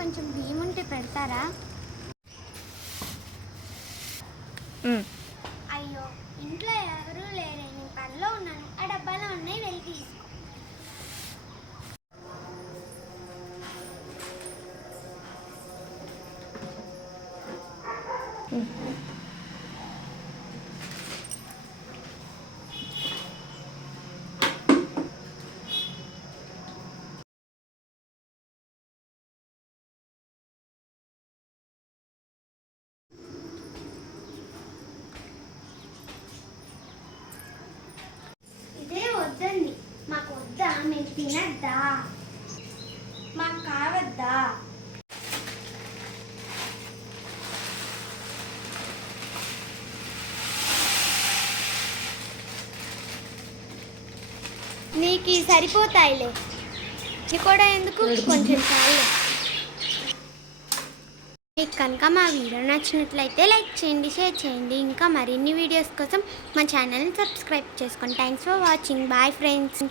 కొంచెం బియ్యం ఉంటే పెడతారా? అయ్యో, ఇంట్లో ఎవరూ లేరే, నేను పనిలో ఉన్నాను. ఆ డబ్బాలో ఉన్నాయి, వెళ్ళి తీసుకో. ఇదే వద్దండి, మాకు వద్దా? మేము తినద్దా? మాకు కావద్దా? నీకు సరిపోతాయిలే, ఇది కూడా ఎందుకు, కొంచెం చాలు. మీకు కనుక మా వీడియో నచ్చినట్లయితే లైక్ చేయండి, షేర్ చేయండి. ఇంకా మరిన్ని వీడియోస్ కోసం మా ఛానల్ని సబ్స్క్రైబ్ చేసుకోండి. Thanks for watching. Bye friends.